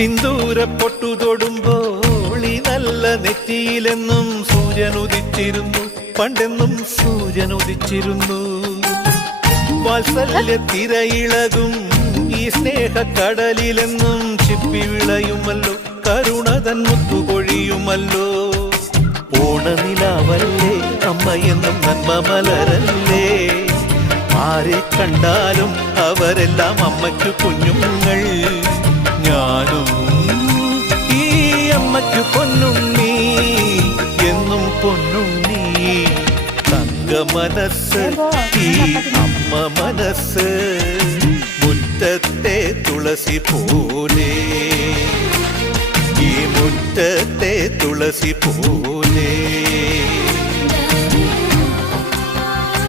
സിന്ദൂര പൊട്ടു തൊടുമ്പോൾ ഈ നല്ല നെറ്റിയിലെന്നും സൂര്യൻ ഉദിച്ചിരുന്നു, പണ്ടെന്നും സൂര്യൻ ഉദിച്ചിരുന്നു. വാത്സല്യ തിരയിളകും ഈ സ്നേഹക്കടലിലെന്നും ചിപ്പി വിളയുമല്ലോ, കരുണതൻ മുത്തുപൊഴിയുമല്ലോ. ഓണനിലാവല്ലേ അമ്മയെന്നും നന്മ മലരല്ലേ, ആരെ കണ്ടാലും അവരെല്ലാം അമ്മയ്ക്കു കുഞ്ഞുങ്ങൾ. ഞാനും ഈ അമ്മയ്ക്കു പൊന്നുണ്ണി, എന്നും പൊന്നുണ്ണി. തങ്ക മനസ്സ് ഈ അമ്മ മനസ്സ്, മുറ്റത്തെ തുളസി പോലെ, ഈ മുറ്റത്തെ തുളസി പോലെ.